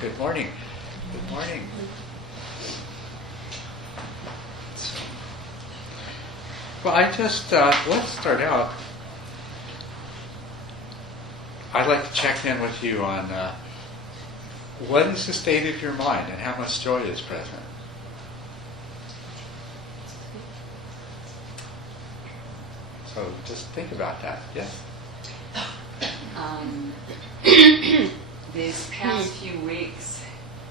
Good morning. Good morning. Well, let's start out. I'd like to check in with you on what is the state of your mind and how much joy is present. So just think about that. Yes? These past few weeks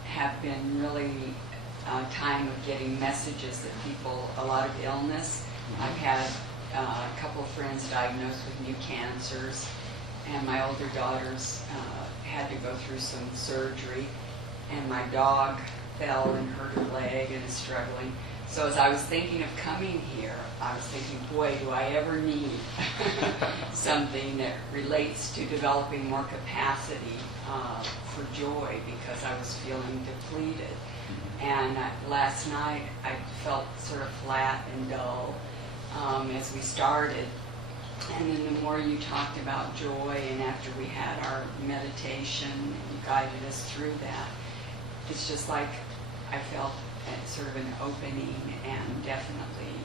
have been really a time of getting messages that a lot of illness. I've had a couple of friends diagnosed with new cancers, and my older daughters had to go through some surgery, and my dog fell and hurt her leg and is struggling. So as I was thinking of coming here, I was thinking, boy, do I ever need something that relates to developing more capacity for joy, because I was feeling depleted. And last night I felt sort of flat and dull as we started. And then the more you talked about joy, and after we had our meditation and you guided us through that, it's just like I felt sort of an opening and definitely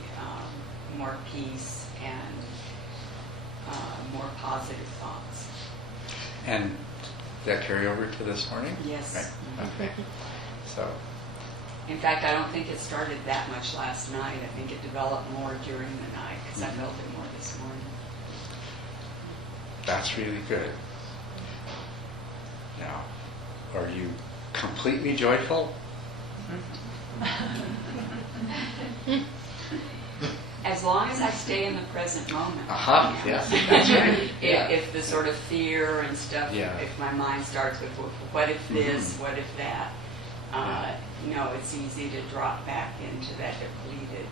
more peace and more positive thoughts. And did that carry over to this morning? Yes. Right. Okay. So. In fact, I don't think it started that much last night. I think it developed more during the night because I felt it more this morning. That's really good. Now, are you completely joyful? As long as I stay in the present moment. Yes, that's right. If the sort of fear and stuff, Yeah. if my mind starts with what if this, what if that, it's easy to drop back into that depleted.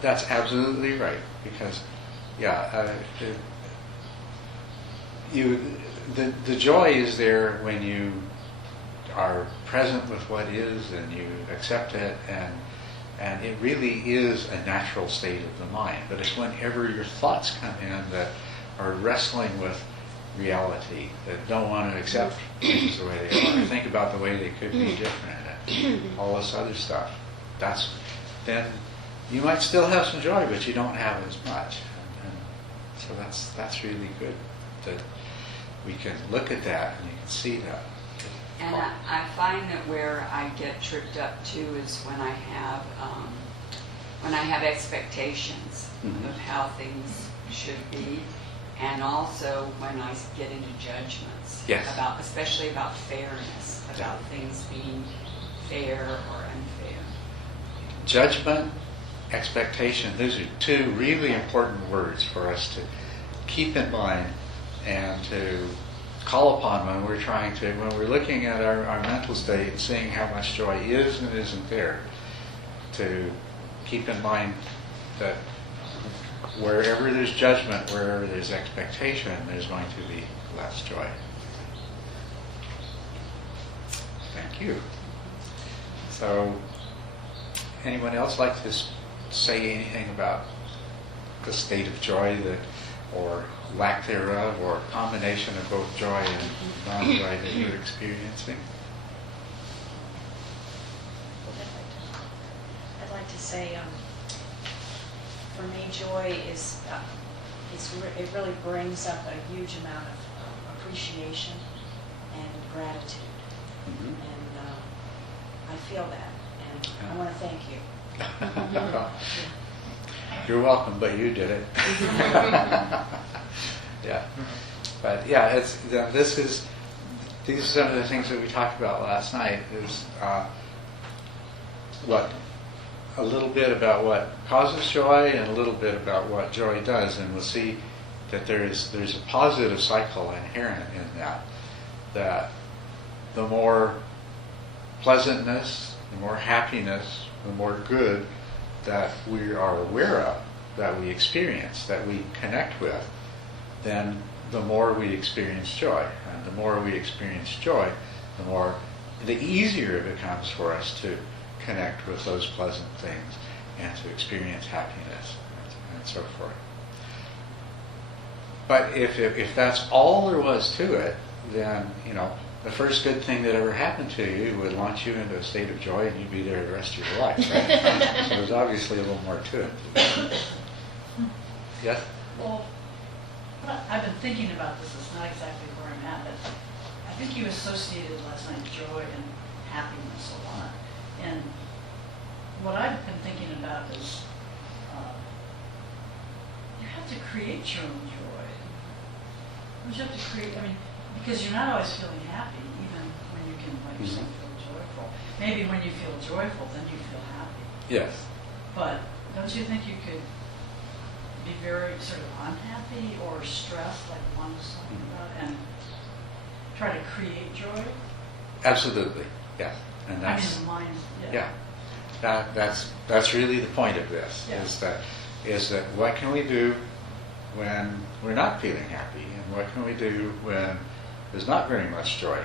That's absolutely right, because, the joy is there when you are present with what is and you accept it, and it really is a natural state of the mind. But it's whenever your thoughts come in that are wrestling with reality, that don't want to accept things the way they are, or think about the way they could be different, and all this other stuff. Then you might still have some joy, but you don't have as much. And so that's really good that we can look at that and you can see that. And I find that where I get tripped up too is when I have expectations of how things should be, and also when I get into judgments especially about fairness, about things being fair or unfair. Judgment, expectation, those are two really important words for us to keep in mind and to call upon when we're looking at our mental state and seeing how much joy is and isn't there, to keep in mind that wherever there's judgment, wherever there's expectation, there's going to be less joy. Thank you. So, anyone else like to say anything about the state of joy or lack thereof, or a combination of both joy and non-joy that you're experiencing? I'd like to say, for me, joy is, it really brings up a huge amount of appreciation and gratitude. Mm-hmm. And I feel that, and I want to thank you. You're welcome, but you did it. But these are some of the things that we talked about last night. Is a little bit about what causes joy and a little bit about what joy does, and we'll see that there's a positive cycle inherent in that the more pleasantness, the more happiness, the more good that we are aware of, that we experience, that we connect with, then the more we experience joy. And the more we experience joy, the easier it becomes for us to connect with those pleasant things and to experience happiness and so forth. But if that's all there was to it, then, the first good thing that ever happened to you would launch you into a state of joy and you'd be there the rest of your life, right? So there's obviously a little more to it. Yes? Well, I've been thinking about this. It's not exactly where I'm at, but I think you associated last night joy and happiness a lot. And what I've been thinking about is you have to create your own joy. You have to create, because you're not always feeling happy, even when you can, like you said, feel joyful. Maybe when you feel joyful, then you feel happy. Yes. But don't you think you could be very sort of unhappy or stressed, like one was talking about, and try to create joy? Absolutely. Yes. And that's the mind. yeah. That's really the point of this. Yeah. Is that what can we do when we're not feeling happy, and what can we do when there's not very much joy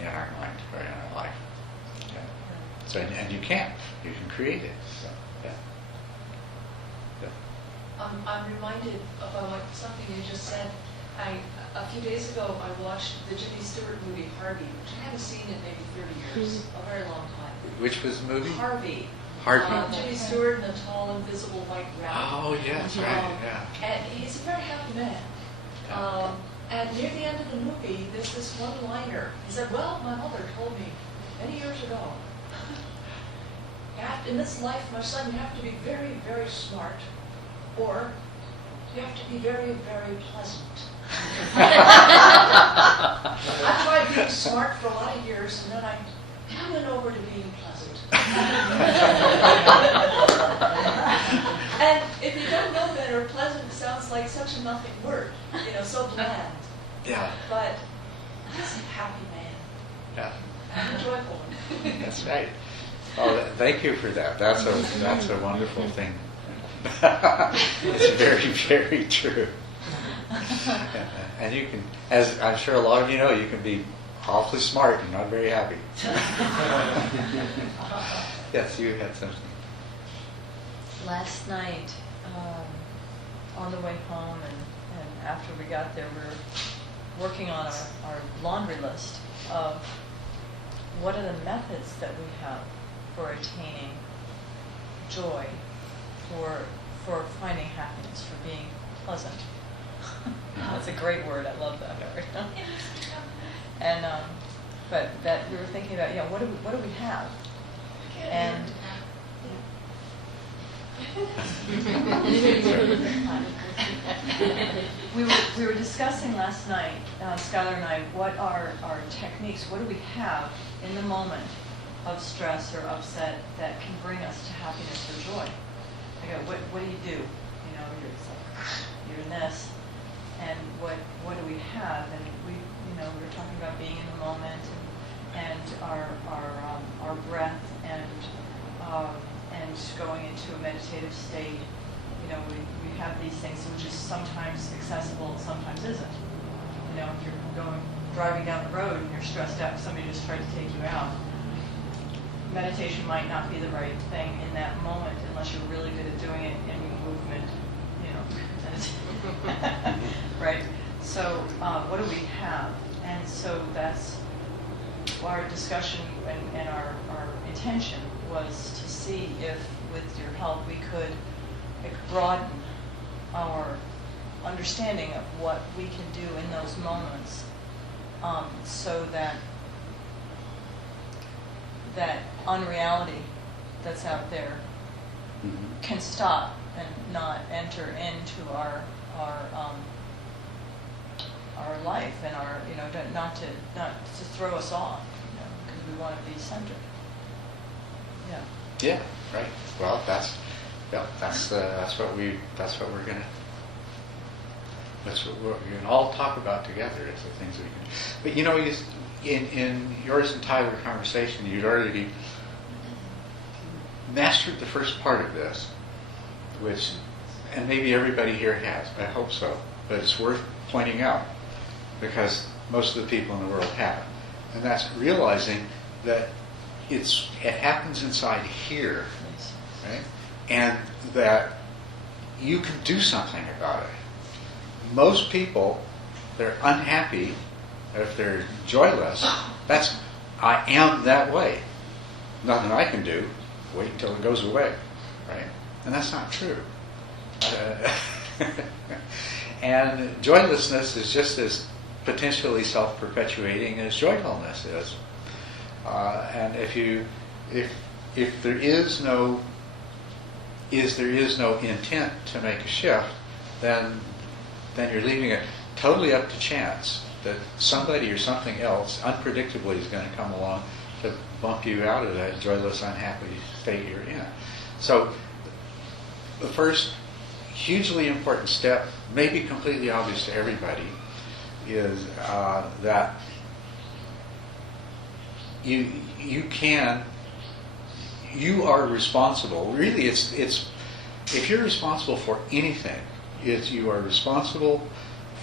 in our mind or in our life? Yeah. So and you can create it. So yeah. I'm reminded of something you just said. A few days ago, I watched the Jimmy Stewart movie Harvey, which I haven't seen in maybe 30 years, a very long time. Which was the movie? Harvey. Harvey. Jimmy Stewart and the tall, invisible white rabbit. Oh yes, right. Yeah. And he's a very happy man. And near the end of the movie, there's this one-liner. He said, "Well, my mother told me many years ago, in this life, my son, you have to be very, very smart, or you have to be very, very pleasant." I tried being smart for a lot of years, and then I went over to being pleasant. And if you don't know better, pleasant sounds like such a nothing word, so bland. Yeah. But he's a happy man, Yeah. and a joyful one. That's right. Oh, thank you for that. That's a wonderful thing. It's very, very true. And you can, as I'm sure a lot of you know, you can be awfully smart and not very happy. Yes, you had something. Last night, on the way home and after we got there, we were working on our laundry list of what are the methods that we have for attaining joy, for finding happiness, for being pleasant. That's a great word. I love that word. And but that we were thinking about, what do we have? And we were discussing last night, Skylar and I, what are our techniques? What do we have in the moment of stress or upset that can bring us to happiness or joy? I go, what do you do? You're in this, and what do we have? And we were talking about being in the moment and our breath and going into a meditative state. We have these things which is sometimes accessible, sometimes isn't. If you're driving down the road and you're stressed out, somebody just tried to take you out. Meditation might not be the right thing in that moment unless you're really good at doing it in movement, right? So what do we have? And so that's our discussion and our intention was to see if, with your help, we could broaden our understanding of what we can do in those moments, so that unreality that's out there can stop and not enter into our life and our not to throw us off, because we want to be centered. Yeah. Yeah. Right. Well, that's what we're gonna all talk about together. Is the things we can. But in yours entire conversation, you'd already mastered the first part of this, which, and maybe everybody here has. I hope so. But it's worth pointing out because most of the people in the world haven't, and that's realizing that it happens inside here, right? And that you can do something about it. Most people, they're unhappy if they're joyless, that's, I am that way. Nothing I can do. Wait until it goes away, right? And that's not true. And joylessness is just as potentially self-perpetuating as joyfulness is. And if there is no intent to make a shift, then you're leaving it totally up to chance that somebody or something else unpredictably is going to come along to bump you out of that joyless, unhappy state you're in. So the first hugely important step, maybe completely obvious to everybody, is that you are responsible. Really, it's if you're responsible for anything, you are responsible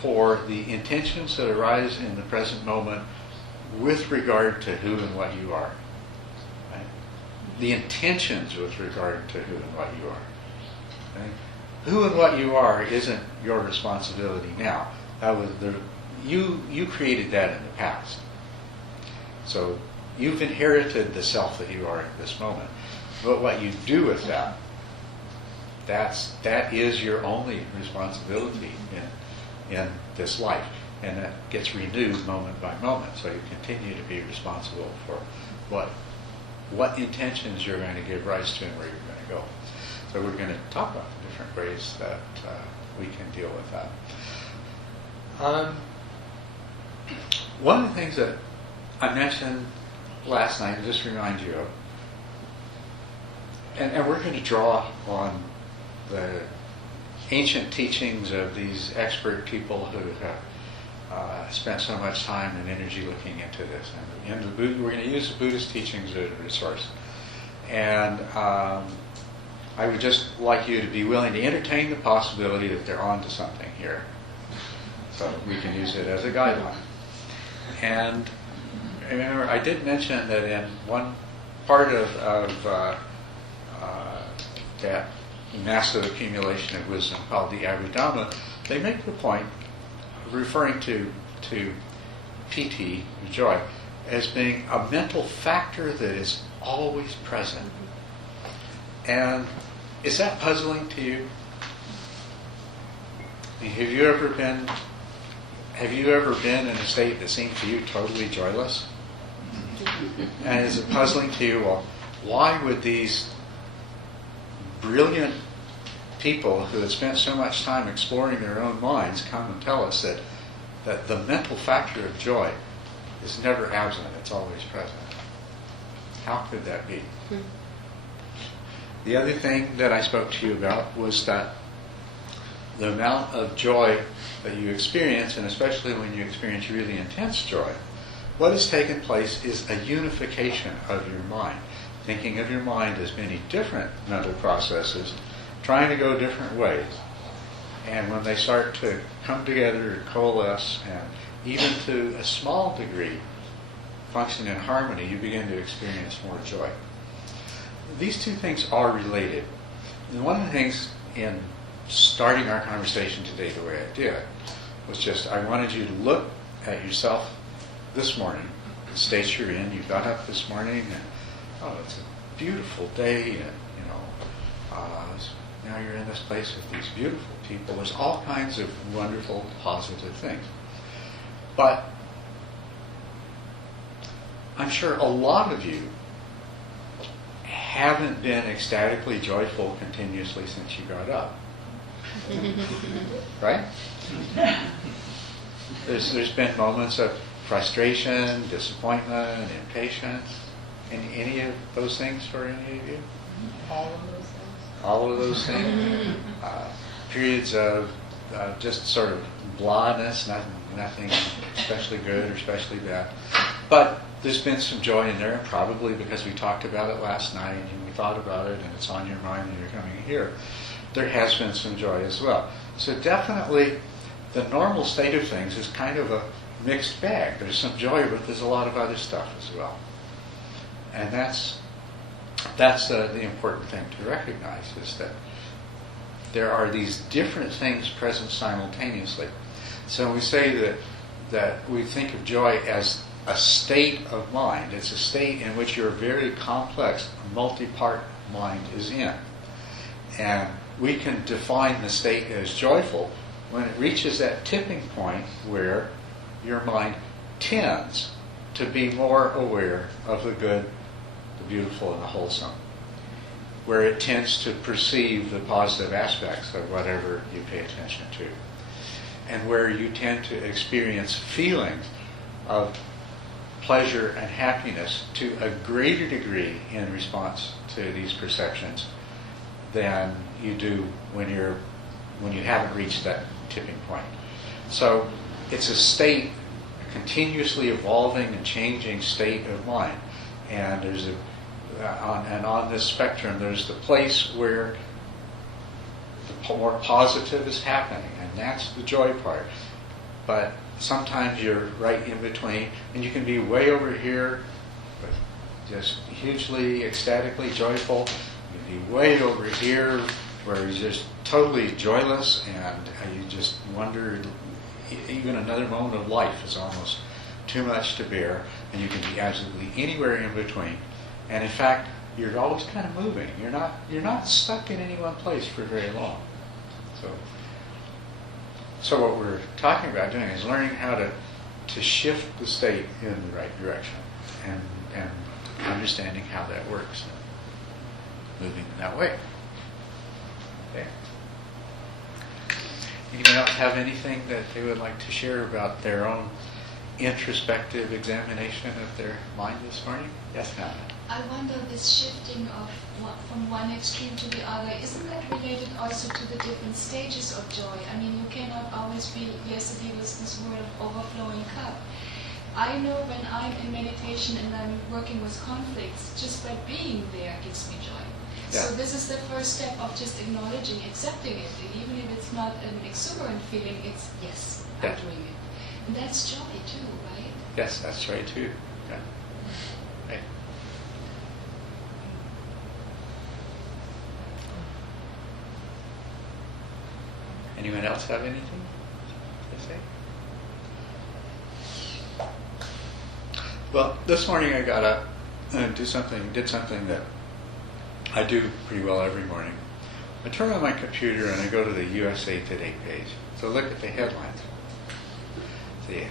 for the intentions that arise in the present moment with regard to who and what you are. Right? The intentions with regard to who and what you are. Right? Who and what you are isn't your responsibility now. That was you created that in the past. So you've inherited the self that you are at this moment. But what you do with that, that is your only responsibility in this life. And that gets renewed moment by moment. So you continue to be responsible for what intentions you're going to give rise to and where you're going to go. So we're going to talk about the different ways that we can deal with that. One of the things that I mentioned last night, and just remind you of, and we're going to draw on the ancient teachings of these expert people who have spent so much time and energy looking into this. And we're going to use the Buddhist teachings as a resource. And I would just like you to be willing to entertain the possibility that they're onto something here. So we can use it as a guideline. And remember, I did mention that in one part of that massive accumulation of wisdom called the Abhidhamma, they make the point of referring to piti, joy, as being a mental factor that is always present. And is that puzzling to you? I mean, have you ever been in a state that seemed to you totally joyless? And is it puzzling to you? Well, why would these brilliant people who had spent so much time exploring their own minds come and tell us that the mental factor of joy is never absent, it's always present? How could that be? The other thing that I spoke to you about was that the amount of joy that you experience, and especially when you experience really intense joy, what has taken place is a unification of your mind. Thinking of your mind as many different mental processes, trying to go different ways. And when they start to come together and coalesce, and even to a small degree function in harmony, you begin to experience more joy. These two things are related. And one of the things in starting our conversation today the way I did was just, I wanted you to look at yourself this morning, the state you're in. You got up this morning and, oh, it's a beautiful day, and now you're in this place with these beautiful people. There's all kinds of wonderful, positive things. But I'm sure a lot of you haven't been ecstatically joyful continuously since you got up. Right? There's been moments of frustration, disappointment, impatience. Any of those things for any of you? All of those things. All of those things. Periods of just sort of blahness, nothing especially good or especially bad. But there's been some joy in there, probably because we talked about it last night and we thought about it and it's on your mind and you're coming here. There has been some joy as well. So definitely the normal state of things is kind of a mixed bag. There's some joy, but there's a lot of other stuff as well. And that's the important thing to recognize, is that there are these different things present simultaneously. So we say that that we think of joy as a state of mind. It's a state in which your very complex, multi-part mind is in. And we can define the state as joyful when it reaches that tipping point where your mind tends to be more aware of the good, the beautiful, and the wholesome, where it tends to perceive the positive aspects of whatever you pay attention to, and where you tend to experience feelings of pleasure and happiness to a greater degree in response to these perceptions than you do when you haven't reached that tipping point. So it's a state, a continuously evolving and changing state of mind. And there's on this spectrum, there's the place where the more positive is happening, and that's the joy part. But sometimes you're right in between, and you can be way over here, with just hugely ecstatically joyful. You can be way over here, where you're just totally joyless, and you just wonder, even another moment of life is almost too much to bear, and you can be absolutely anywhere in between. And in fact, you're always kind of moving. You're not stuck in any one place for very long. So what we're talking about doing is learning how to shift the state in the right direction, and understanding how that works, moving in that way. Okay. Anyone else have anything that they would like to share about their own introspective examination of their mind this morning? Yes, Hannah. I wonder, this shifting from one extreme to the other, isn't that related also to the different stages of joy? I mean, you cannot always be, yesterday was this word of overflowing cup. I know when I'm in meditation and I'm working with conflicts, just by being there gives me joy. Yeah. So this is the first step of just acknowledging, accepting it. And even if it's not an exuberant feeling, it's, yes, I'm doing it. And that's joy too, right? Yes, that's right too. Yeah. Right. Anyone else have anything to say? Well, this morning I got up and did something that I do pretty well every morning. I turn on my computer and I go to the USA Today page. So look at the headlines. See,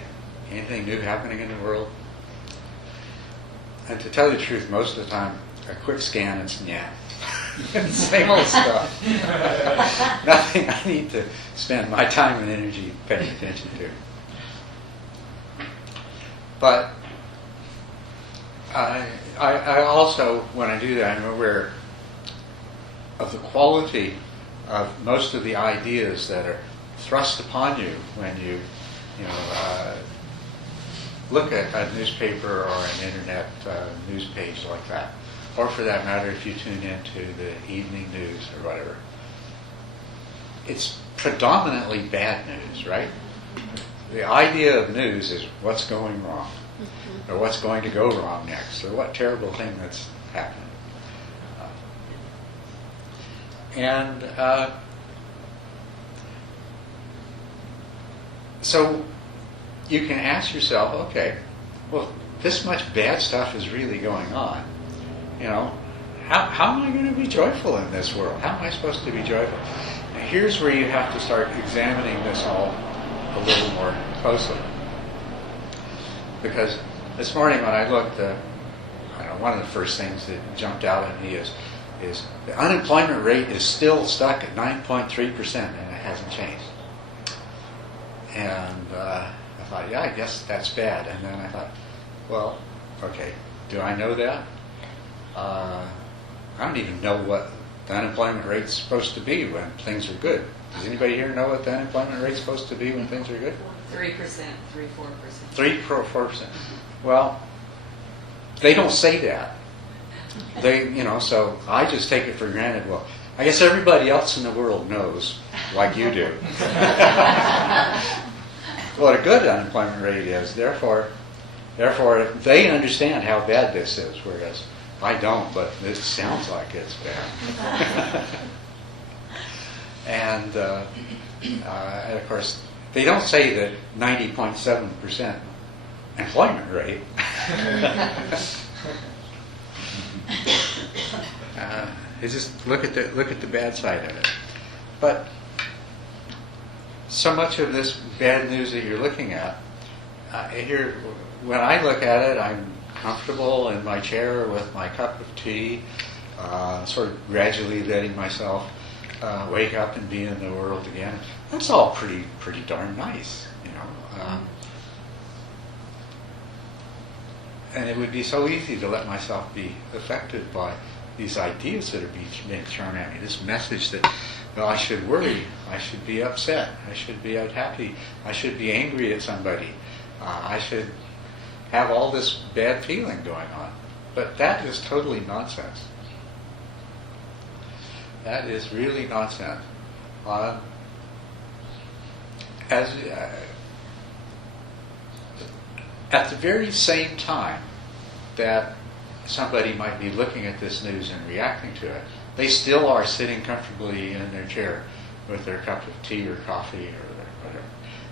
anything new happening in the world? And to tell you the truth, most of the time, a quick scan and same old stuff. Nothing I need to spend my time and energy paying attention to. But I also, when I do that, I'm aware of the quality of most of the ideas that are thrust upon you when you look at a newspaper or an internet news page like that. Or for that matter, if you tune into the evening news or whatever. It's predominantly bad news, right? The idea of news is what's going wrong, or what's going to go wrong next, or what terrible thing that's happening. So you can ask yourself, okay, well, this much bad stuff is really going on. How am I going to be joyful in this world? How am I supposed to be joyful? And here's where you have to start examining this all a little more closely. Because this morning when I looked, one of the first things that jumped out at me is the unemployment rate is still stuck at 9.3% and it hasn't changed. And I thought, yeah, I guess that's bad. And then I thought, well, okay, do I know that? I don't even know what the unemployment rate's supposed to be when things are good. Does anybody here know what the unemployment rate's supposed to be when things are good? 3%, 3-4%. 3-4%. Well, they don't say that. So I just take it for granted. Well, I guess everybody else in the world knows, like you do, what a good unemployment rate is. Therefore, they understand how bad this is, whereas I don't, but it sounds like it's bad. And of course, They don't say that 90.7% employment rate. You just look at the bad side of it. But so much of this bad news that you're looking at, here, when I look at it, I'm comfortable in my chair with my cup of tea, sort of gradually letting myself wake up and be in the world again. That's all pretty darn nice, you know. And it would be so easy to let myself be affected by these ideas that are being thrown at me. This message that, well, I should worry, I should be upset, I should be unhappy, I should be angry at somebody, I should have all this bad feeling going on. But that is totally nonsense. That is really nonsense. At the very same time that somebody might be looking at this news and reacting to it, they still are sitting comfortably in their chair with their cup of tea or coffee or whatever,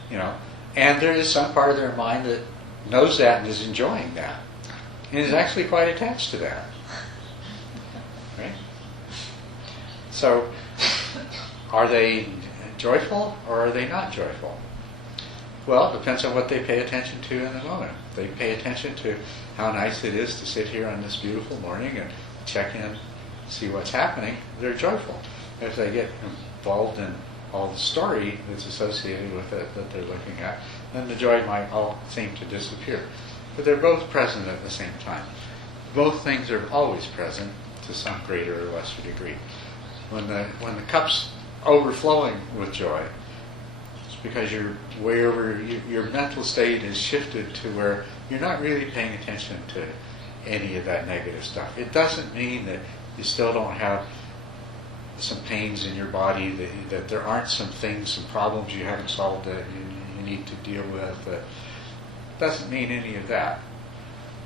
you know. And there is some part of their mind that knows that and is enjoying that, and is actually quite attached to that. Right? So, are they joyful or are they not joyful? Well, it depends on what they pay attention to in the moment. If they pay attention to how nice it is to sit here on this beautiful morning and check in, see what's happening, they're joyful. If they get involved in all the story that's associated with it that they're looking at, then the joy might all seem to disappear. But they're both present at the same time. Both things are always present to some greater or lesser degree. When the cup's overflowing with joy, it's because you're way over, your mental state is shifted to where you're not really paying attention to any of that negative stuff. It doesn't mean that you still don't have some pains in your body, that there aren't some things, some problems you haven't solved that you need to deal with. It doesn't mean any of that.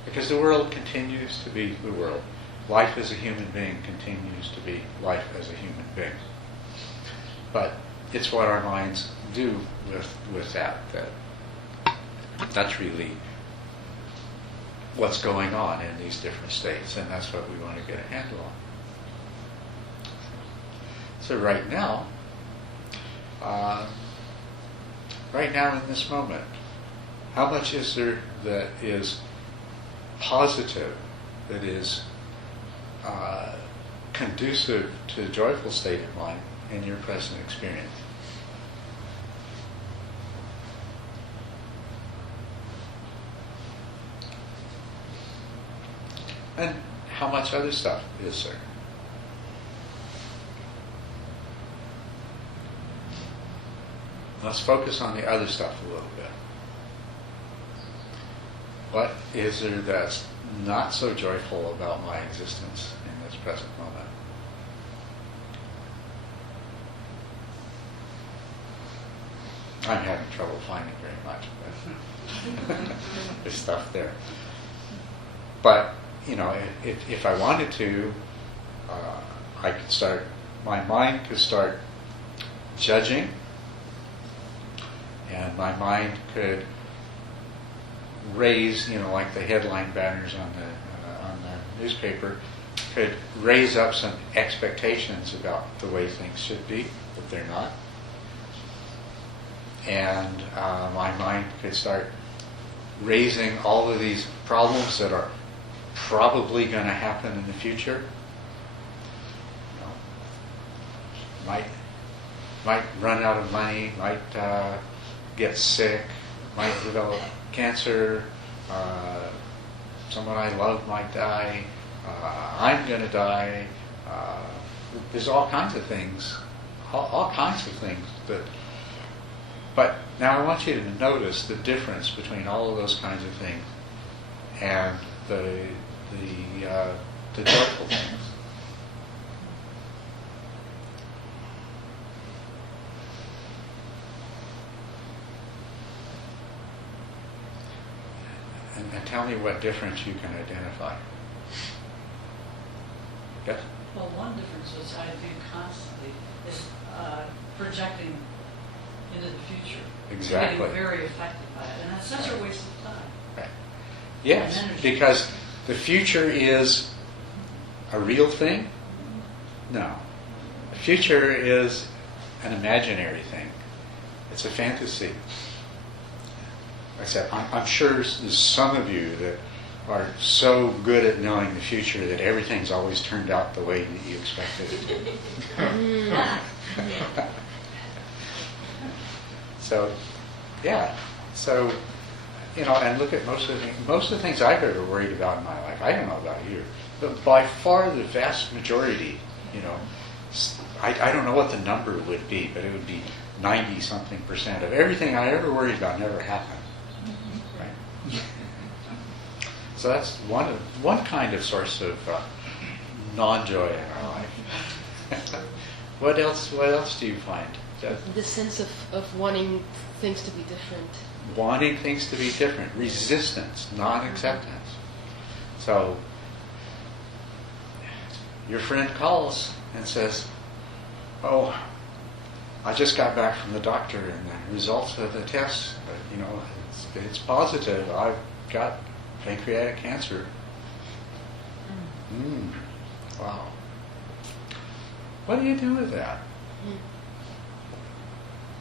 Because the world continues to be the world. Life as a human being continues to be life as a human being. But it's what our minds do with that's really what's going on in these different states, and that's what we want to get a handle on. So right now in this moment, how much is there that is positive, that is conducive to a joyful state of mind in your present experience? And how much other stuff is there? Let's focus on the other stuff a little bit. What is there that's not so joyful about my existence in this present moment? I'm having trouble finding very much, but there's stuff there. But, you know, if I wanted to, I could start, my mind could start judging, and my mind could raise, you know, like the headline banners on the newspaper, could raise up some expectations about the way things should be, but they're not. And my mind could start raising all of these problems that are probably going to happen in the future. You know, might run out of money, might get sick, might develop cancer, someone I love might die, I'm going to die. There's all kinds of things, all kinds of things that. But now I want you to notice the difference between all of those kinds of things and the joyful things. And tell me what difference you can identify. Yes? Well, one difference which I think constantly is projecting into the future. Exactly. Getting very affected by it, and that's such a waste of time. Right. Yes, And energy. because the future is a real thing? No. The future is an imaginary thing. It's a fantasy. Except I'm sure there's some of you that are so good at knowing the future that everything's always turned out the way that you expected it to. So, yeah. So, and look at most of the things I've ever worried about in my life. I don't know about you, but by far the vast majority, I don't know what the number would be, but it would be 90-something% of everything I ever worried about never happened. Right? So that's one kind of source of non-joy in our life. What else do you find? The sense of wanting things to be different. Wanting things to be different, resistance, non-acceptance. So your friend calls and says, "Oh, I just got back from the doctor and the results of the test, it's positive. I've got pancreatic cancer." Wow. What do you do with that?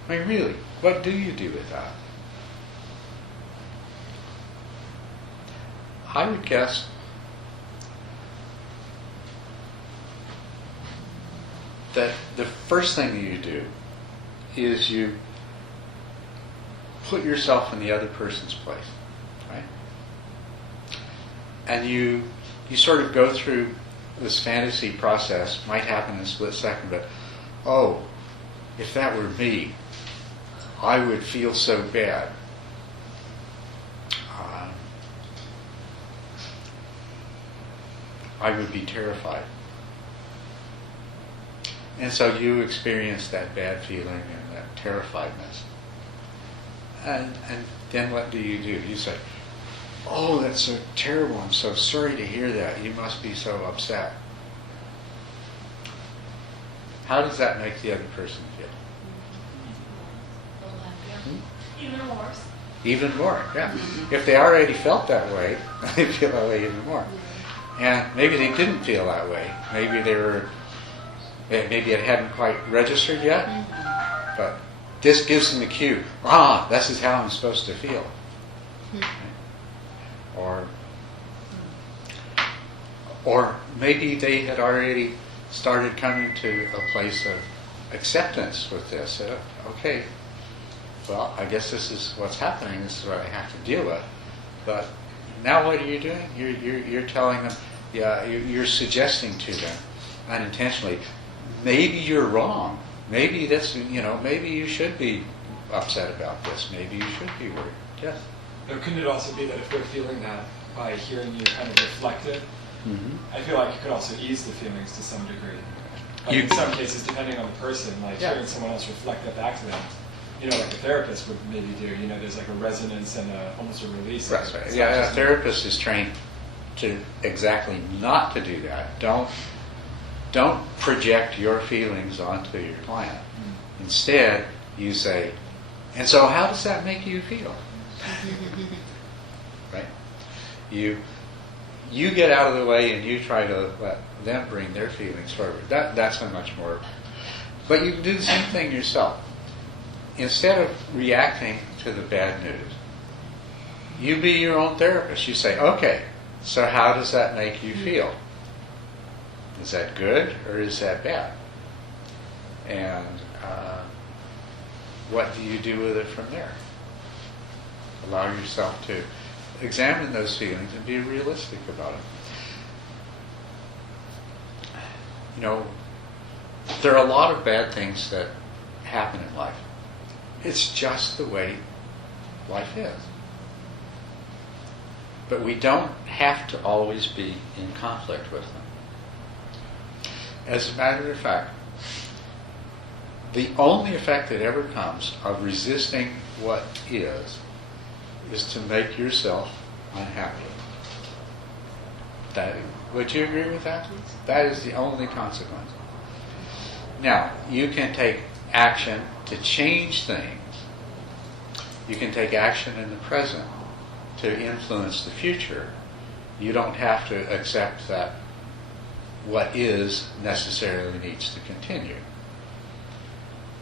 I mean, really, what do you do with that? I would guess that the first thing that you do is you put yourself in the other person's place, right? And you sort of go through this fantasy process. Might happen in a split second, but if that were me, I would feel so bad. I would be terrified. And so you experience that bad feeling and that terrifiedness. And then what do? You say, "Oh, that's so terrible. I'm so sorry to hear that. You must be so upset." How does that make the other person feel? Even worse. Even more, yeah. If they already felt that way, they feel that way even more. And maybe they didn't feel that way. Maybe maybe it hadn't quite registered yet. But this gives them the cue. This is how I'm supposed to feel. Or maybe they had already started coming to a place of acceptance with this. Okay, well, I guess this is what's happening. This is what I have to deal with. But now what are you doing? You're telling them, you're suggesting to them unintentionally, maybe you're wrong. Maybe maybe you should be upset about this. Maybe you should be worried. Yes. Now, couldn't it also be that if they're feeling that by hearing you kind of reflect it, I feel like you could also ease the feelings to some degree. Like in some cases, depending on the person, like hearing someone else reflect that back to them, like a therapist would maybe do. There's like a resonance and almost a release. Right. Yeah, a therapist is trained to exactly not to do that. Don't project your feelings onto your client. Instead, you say, "And so how does that make you feel?" Right? You get out of the way and you try to let them bring their feelings forward. That's a much more... But you can do the same thing yourself. Instead of reacting to the bad news, you be your own therapist. You say, "Okay, so how does that make you feel? Is that good or is that bad? And what do you do with it from there?" Allow yourself to examine those feelings and be realistic about it. There are a lot of bad things that happen in life. It's just the way life is. But we don't have to always be in conflict with them. As a matter of fact, the only effect that ever comes of resisting what is to make yourself unhappy. Would you agree with that? That is the only consequence. Now, you can take action to change things you can take action in the present to influence the future. You don't have to accept that what is necessarily needs to continue.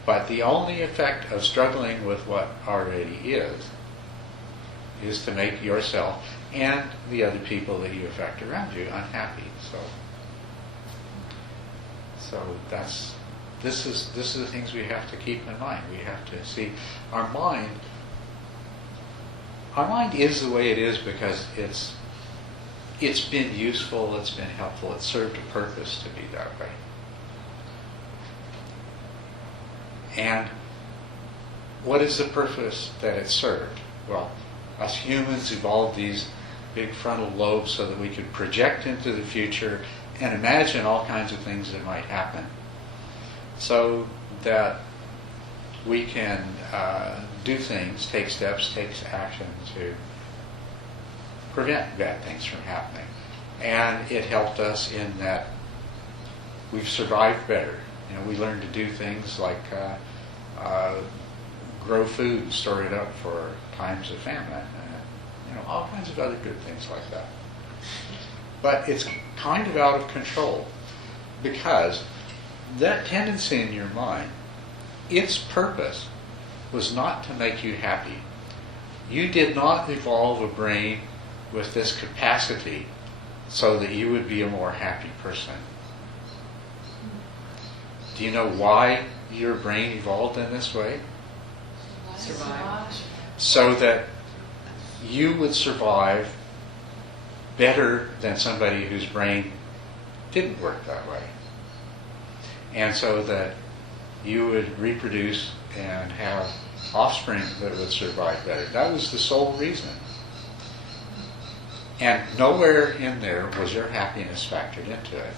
But the only effect of struggling with what already is to make yourself and the other people that you affect around you unhappy. So this is the things we have to keep in mind. We have to see our mind. Our mind is the way it is because it's been useful, it's been helpful, it's served a purpose to be that way. And what is the purpose that it served? Well, us humans evolved these big frontal lobes so that we could project into the future and imagine all kinds of things that might happen, so that we can do things, take steps, take action to prevent bad things from happening. And it helped us in that we've survived better. You know, we learned to do things like grow food and store it up for times of famine. All kinds of other good things like that. But it's kind of out of control because that tendency in your mind, its purpose was not to make you happy. You did not evolve a brain with this capacity so that you would be a more happy person. Do you know why your brain evolved in this way? Survive. So that you would survive better than somebody whose brain didn't work that way. And so that you would reproduce and have offspring that would survive better. That was the sole reason. And nowhere in there was your happiness factored into it.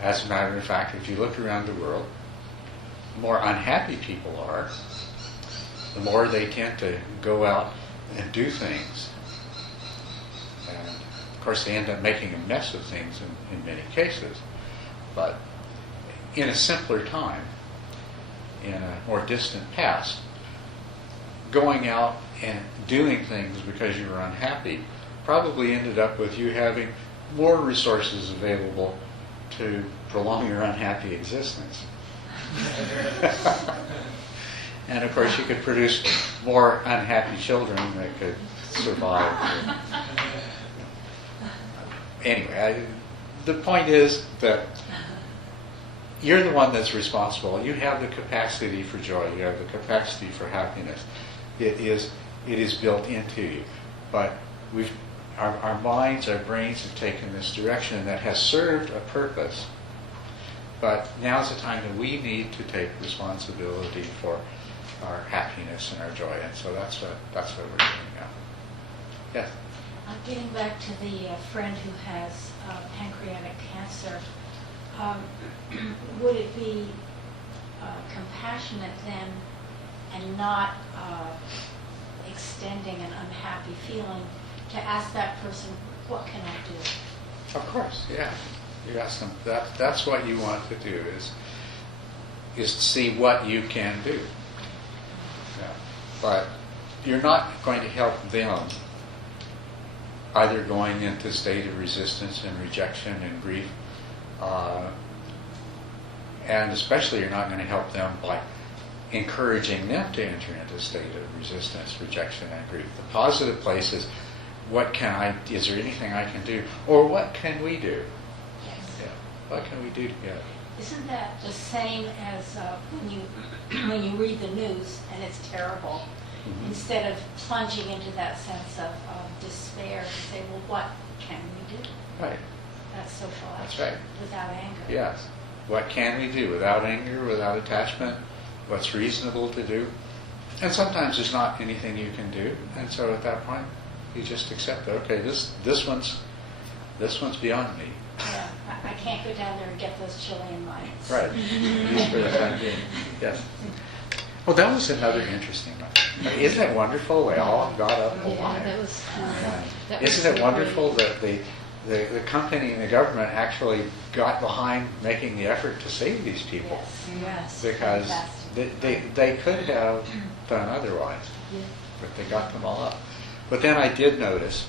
As a matter of fact, if you look around the world, the more unhappy people are, the more they tend to go out and do things. And of course, they end up making a mess of things in many cases. But in a simpler time, in a more distant past, going out and doing things because you were unhappy probably ended up with you having more resources available to prolong your unhappy existence. And of course, you could produce more unhappy children that could survive. Anyway, the point is that you're the one that's responsible. You have the capacity for joy. You have the capacity for happiness. It is built into you. But our minds, our brains have taken this direction that has served a purpose. But now's the time that we need to take responsibility for our happiness and our joy. And so that's what we're doing now. Yes? Getting back to the friend who has pancreatic cancer, would it be compassionate then and not extending an unhappy feeling to ask that person, what can I do? Of course, yeah. You ask them, that's what you want to do, is to see what you can do. Yeah. But you're not going to help them either going into a state of resistance and rejection and grief, and especially you're not going to help them by encouraging them to enter into a state of resistance, rejection, and grief. The positive place is, is there anything I can do? Or what can we do? Yes. Yeah. What can we do together? Isn't that the same as when you read the news and it's terrible? Mm-hmm. Instead of plunging into that sense of despair, to say, well, what can we do? Right. That's social That's action right. without anger. Yes. What can we do without anger, without attachment? What's reasonable to do? And sometimes there's not anything you can do, and so at that point, you just accept that. Okay, this one's beyond me. Yeah, I can't go down there and get those Chilean mines. Right. Just for the time being. Yes. Well, that was another interesting one. Isn't it wonderful? They all got up a line. that was Isn't it so wonderful great. that the company and the government actually got behind making the effort to save these people? Yes, yes. Because Fantastic. They could have done otherwise, but they got them all up. But then I did notice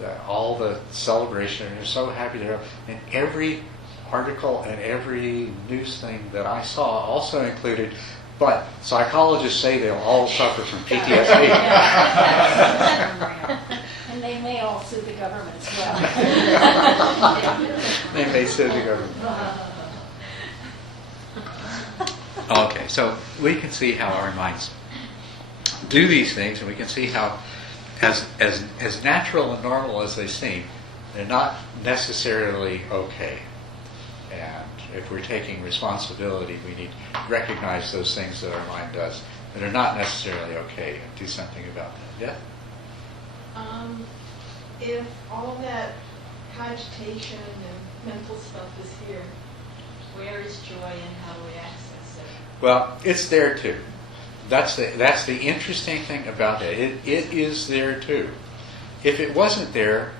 that all the celebration, and they're so happy to have, and every article and every news thing that I saw also included, but psychologists say they'll all suffer from PTSD. And they may all sue the government as well. They may sue the government. Okay, so we can see how our minds do these things, and we can see how, as natural and normal as they seem, they're not necessarily okay. And if we're taking responsibility, we need to recognize those things that our mind does that are not necessarily okay and do something about them. Yeah? If all that cogitation and mental stuff is here, where is joy and how do we access it? Well, it's there too. That's the interesting thing about it. It is there too. If it wasn't there,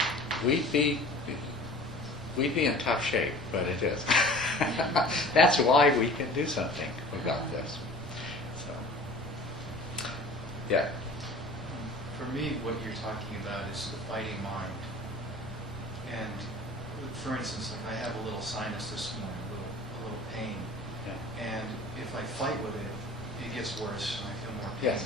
we'd be in tough shape, but it is. That's why we can do something about this. So, yeah. For me, what you're talking about is the fighting mind. And for instance, like I have a little sinus this morning, a little pain. Yeah. And if I fight with it, it gets worse and I feel more pain. Yes.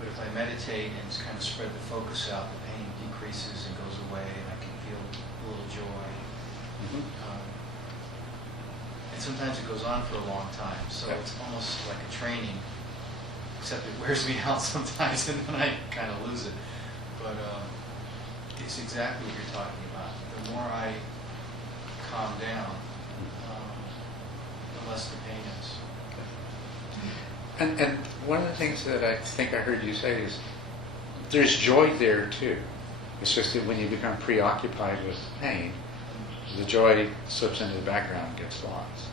But if I meditate and kind of spread the focus out, the pain decreases and goes away and I can feel a little joy. And sometimes it goes on for a long time, so it's almost like a training, except it wears me out sometimes and then I kind of lose it. But it's exactly what you're talking about. The more I calm down, the less the pain is. And one of the things that I think I heard you say is there's joy there too. It's just that when you become preoccupied with pain, the joy slips into the background and gets lost.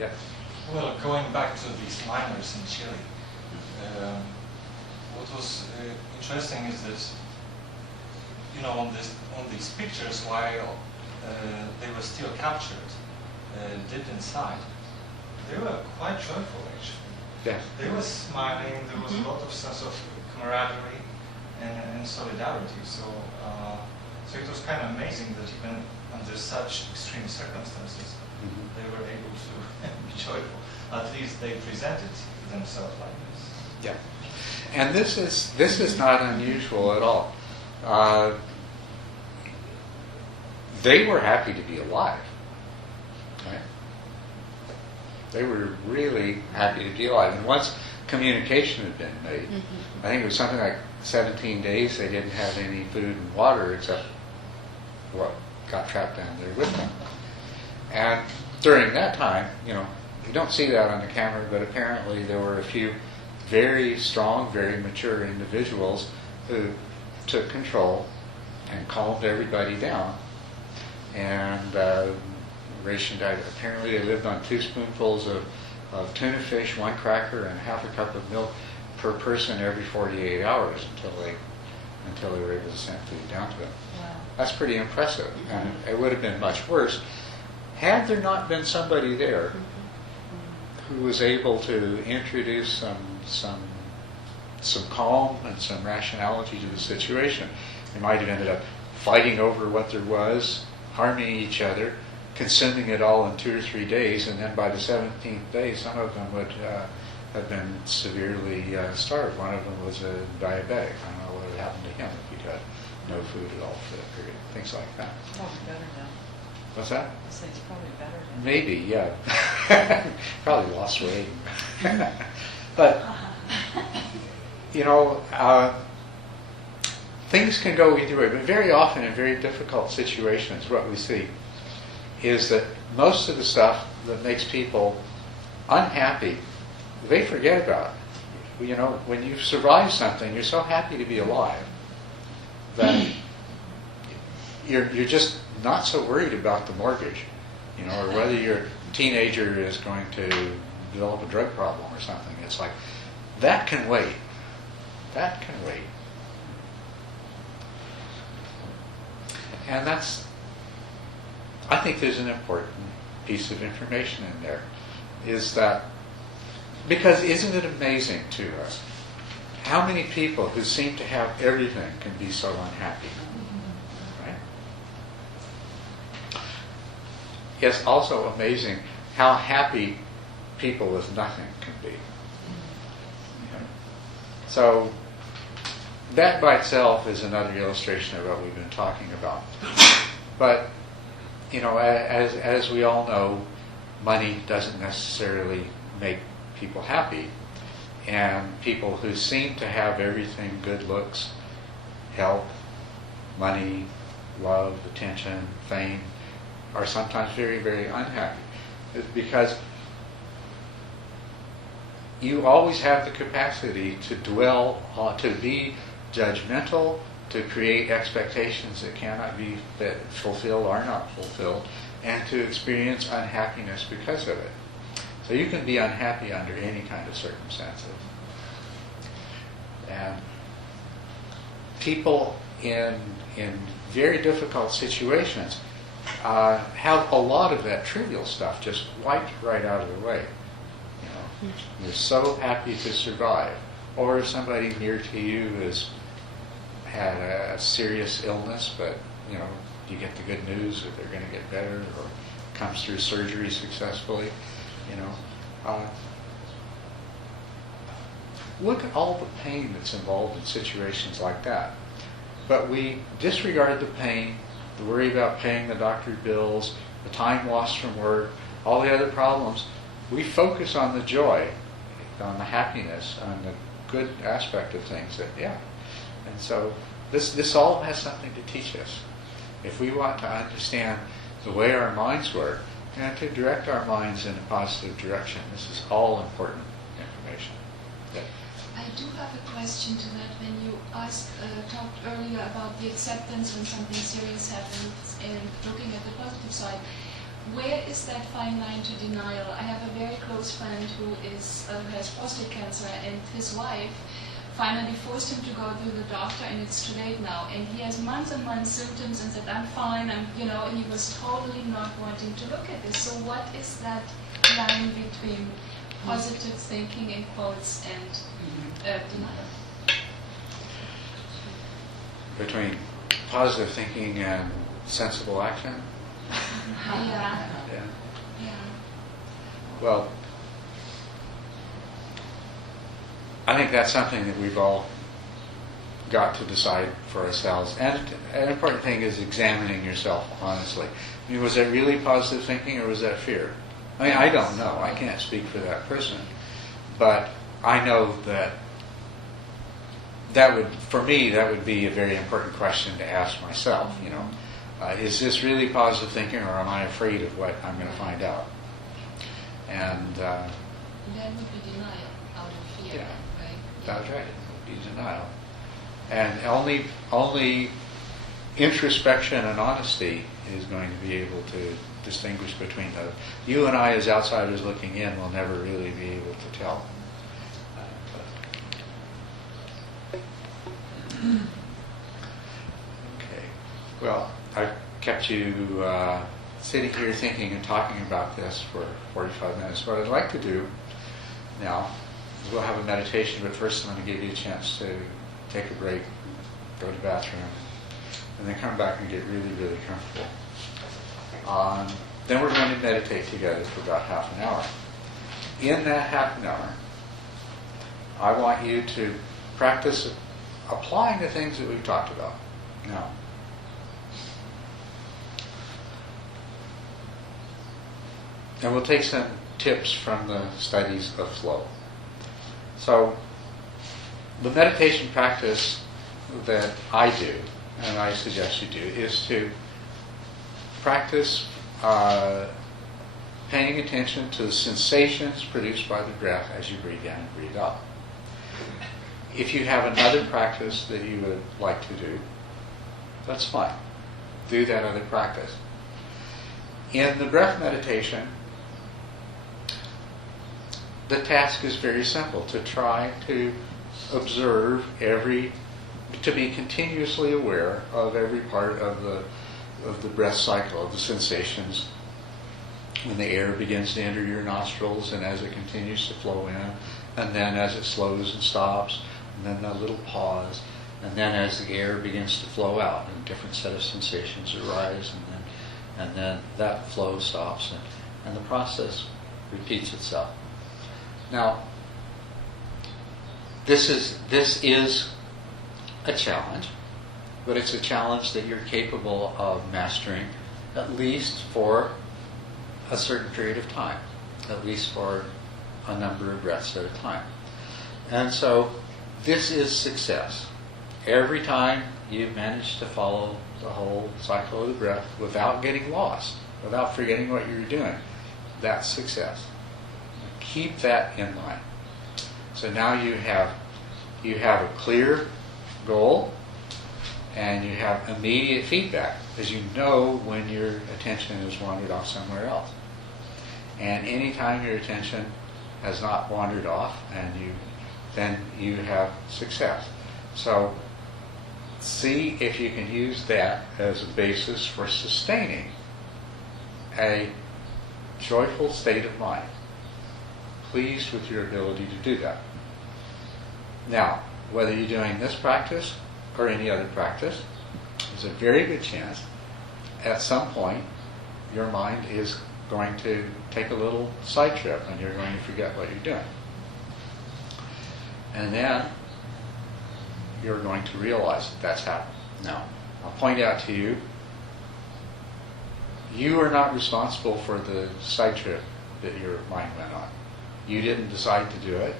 Yeah. Well, going back to these miners in Chile, what was interesting is that, you know, on these pictures, while they were still captured, deep inside, they were quite joyful actually. Yes. They were smiling. There was a lot of sense of camaraderie and solidarity. So it was kind of amazing that even under such extreme circumstances, they were able to be joyful. At least they presented themselves like this. Yeah. And this is not unusual at all. They were happy to be alive. Right? They were really happy to be alive. And once communication had been made, I think it was something like 17 days, they didn't have any food and water except what got trapped down there with them. And during that time, you know, you don't see that on the camera, but apparently there were a few very strong, very mature individuals who took control and calmed everybody down and rationed out. Apparently they lived on 2 spoonfuls of tuna fish, 1 cracker, and half a cup of milk per person every 48 hours until they were able to send food down to them. Wow. That's pretty impressive. And it would have been much worse had there not been somebody there who was able to introduce some calm and some rationality to the situation. They might have ended up fighting over what there was, harming each other, consuming it all in 2 or 3 days, and then by the 17th day, some of them would have been severely starved. One of them was a diabetic. I don't know what would happen to him if he'd had no food at all for that period. Things like that. It's probably better now. What's that? I say it's probably better now. Maybe, yeah. Probably lost weight. But, you know, things can go either way. But very often in very difficult situations, what we see is that most of the stuff that makes people unhappy, they forget about. You know, when you survive something, you're so happy to be alive that you're just not so worried about the mortgage, you know, or whether your teenager is going to develop a drug problem or something. It's like, that can wait. That can wait. And I think there's an important piece of information in there, is that, because isn't it amazing to us how many people who seem to have everything can be so unhappy? Right? It's also amazing how happy people with nothing can be. So that by itself is another illustration of what we've been talking about. But, as we all know, money doesn't necessarily make people happy. And people who seem to have everything, good looks, health, money, love, attention, fame, are sometimes very, very unhappy. It's because you always have the capacity to dwell on, to be judgmental, to create expectations that cannot be fulfilled or not fulfilled, and to experience unhappiness because of it. So you can be unhappy under any kind of circumstances. And people in very difficult situations have a lot of that trivial stuff just wiped right out of the way. You're so happy to survive. Or if somebody near to you has had a serious illness, but you get the good news that they're going to get better, or comes through surgery successfully. Look at all the pain that's involved in situations like that. But we disregard the pain, the worry about paying the doctor bills, the time lost from work, all the other problems. We focus on the joy, on the happiness, on the good aspect of things. And so this all has something to teach us. If we want to understand the way our minds work and to direct our minds in a positive direction, this is all important information. I do have a question to that. When you talked earlier about the acceptance when something serious happens and looking at the positive side, where is that fine line to denial? I have a very close friend who has prostate cancer, and his wife finally forced him to go to the doctor, and it's too late now. And he has months and months symptoms and said, I'm fine, and he was totally not wanting to look at this. So what is that line between positive thinking, in quotes, and denial? Between positive thinking and sensible action? Yeah. Well, I think that's something that we've all got to decide for ourselves. And an important thing is examining yourself honestly. I mean, was that really positive thinking or was that fear? I mean, I don't know. I can't speak for that person. But I know for me, that would be a very important question to ask myself, is this really positive thinking, or am I afraid of what I'm going to find out? And that would be denial out of fear, right? That's right. It would be denial. And only introspection and honesty is going to be able to distinguish between those. You and I, as outsiders looking in, will never really be able to tell. Okay. Well, I've kept you sitting here thinking and talking about this for 45 minutes. What I'd like to do now is we'll have a meditation, but first I'm going to give you a chance to take a break, go to the bathroom, and then come back and get really, really comfortable. Then we're going to meditate together for about half an hour. In that half an hour, I want you to practice applying the things that we've talked about. Now, and we'll take some tips from the studies of flow. So, the meditation practice that I do, and I suggest you do, is to practice paying attention to the sensations produced by the breath as you breathe in and breathe out. If you have another practice that you would like to do, that's fine. Do that other practice. In the breath meditation, the task is very simple, to try to observe to be continuously aware of every part of the breath cycle, of the sensations when the air begins to enter your nostrils and as it continues to flow in, and then as it slows and stops, and then a little pause, and then as the air begins to flow out, and a different set of sensations arise, and then that flow stops, and the process repeats itself. Now, this is a challenge, but it's a challenge that you're capable of mastering, at least for a certain period of time, at least for a number of breaths at a time. And so this is success. Every time you manage to follow the whole cycle of the breath without getting lost, without forgetting what you're doing, that's success. Keep that in mind. So now you have a clear goal, and you have immediate feedback, because you know when your attention has wandered off somewhere else. And anytime your attention has not wandered off, then you have success. So see if you can use that as a basis for sustaining a joyful state of mind, pleased with your ability to do that. Now, whether you're doing this practice or any other practice, there's a very good chance at some point your mind is going to take a little side trip and you're going to forget what you're doing. And then you're going to realize that that's happened. Now, I'll point out to you, you are not responsible for the side trip that your mind went on. You didn't decide to do it.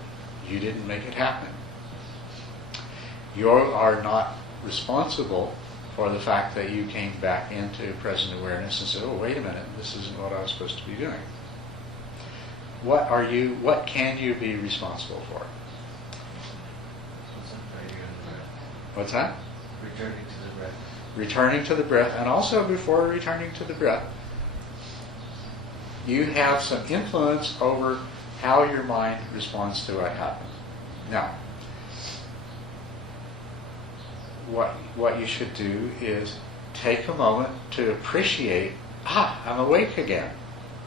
You didn't make it happen. You are not responsible for the fact that you came back into present awareness and said, oh, wait a minute, this isn't what I was supposed to be doing. What can you be responsible for? What's that? Returning to the breath. Returning to the breath, and also before returning to the breath, you have some influence over how your mind responds to what happens. Now, what you should do is take a moment to appreciate, I'm awake again.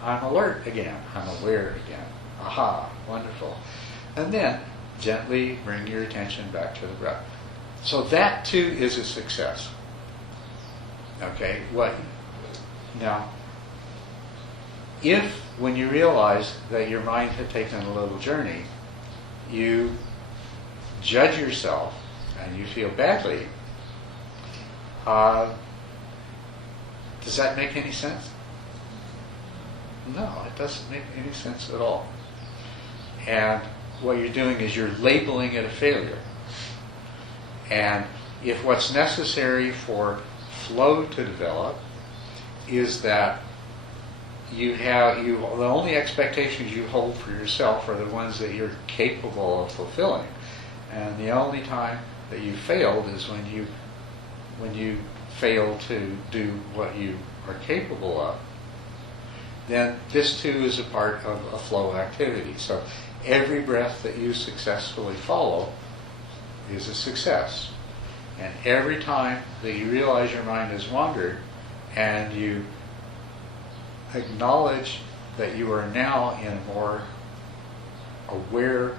I'm alert again. I'm aware again. Aha, wonderful. And then gently bring your attention back to the breath. So that too is a success. Okay, now, if when you realize that your mind had taken a little journey, you judge yourself and you feel badly, does that make any sense? No, it doesn't make any sense at all. And what you're doing is you're labeling it a failure. And if what's necessary for flow to develop is that the only expectations you hold for yourself are the ones that you're capable of fulfilling, and the only time that you failed is when you fail to do what you are capable of, then this too is a part of a flow activity. So every breath that you successfully follow is a success. And every time that you realize your mind has wandered and you acknowledge that you are now in a more aware,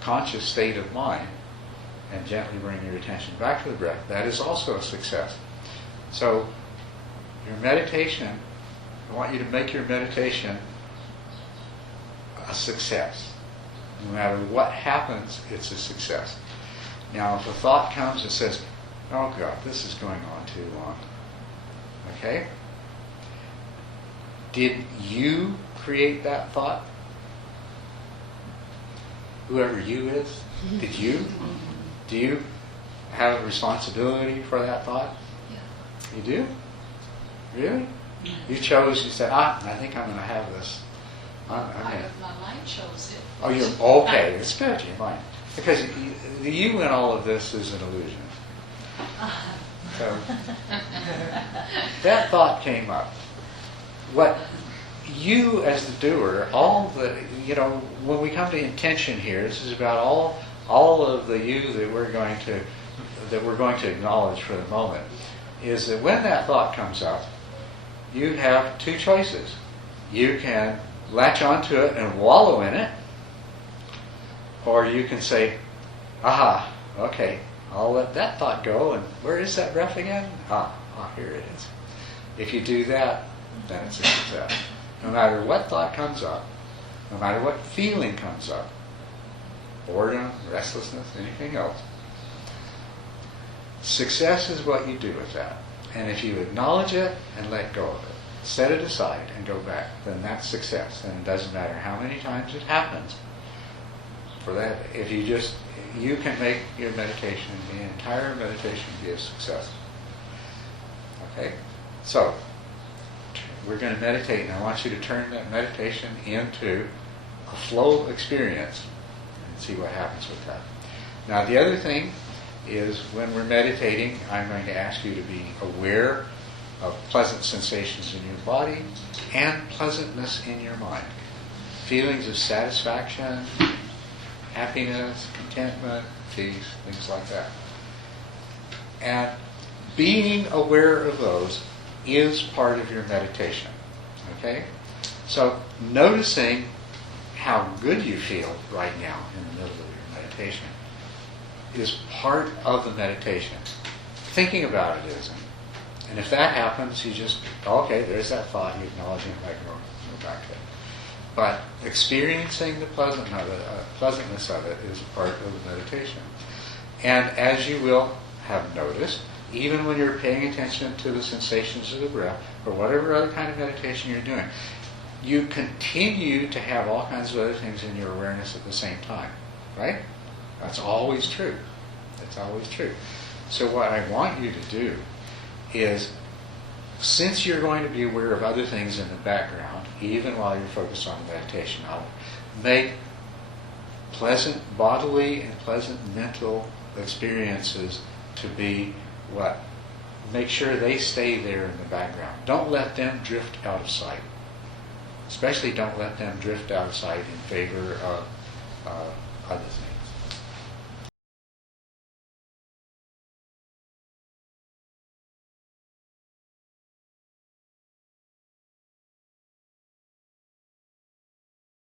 conscious state of mind and gently bring your attention back to the breath, that is also a success. So your meditation, I want you to make your meditation a success. No matter what happens, it's a success. Now, if a thought comes that says, oh God, this is going on too long, okay? Did you create that thought? Whoever you is, did you? Do you have a responsibility for that thought? Yeah. You do? Really? You chose, you said, I think I'm going to have this. My mind chose it. Oh, you're okay. It's good, your mind. Because the you in all of this is an illusion. So that thought came up. What you as the doer, when we come to intention here, this is about all of the you that we're going to acknowledge for the moment, is that when that thought comes up, you have two choices. You can latch onto it and wallow in it, or you can say, aha, okay, I'll let that thought go, and where is that breath again? Here it is. If you do that, then it's a success. No matter what thought comes up, no matter what feeling comes up, boredom, restlessness, anything else, success is what you do with that. And if you acknowledge it and let go of it, set it aside and go back, then that's success. And it doesn't matter how many times it happens. For that, if you can make your meditation, the entire meditation, be a success. Okay? So, we're going to meditate, and I want you to turn that meditation into a flow experience and see what happens with that. Now, the other thing is when we're meditating, I'm going to ask you to be aware of pleasant sensations in your body and pleasantness in your mind. Feelings of satisfaction, happiness, contentment, peace, things like that. And being aware of those is part of your meditation. Okay? So noticing how good you feel right now in the middle of your meditation is part of the meditation. Thinking about it isn't. And if that happens, you just, okay, there's that thought, you acknowledge it, like, go back to it. But experiencing the pleasantness of it is a part of the meditation. And as you will have noticed, even when you're paying attention to the sensations of the breath, or whatever other kind of meditation you're doing, you continue to have all kinds of other things in your awareness at the same time. Right? That's always true. That's always true. So what I want you to do is, since you're going to be aware of other things in the background, even while you're focused on meditation, I'll make pleasant bodily and pleasant mental experiences to be what? Make sure they stay there in the background. Don't let them drift out of sight. Especially don't let them drift out of sight in favor of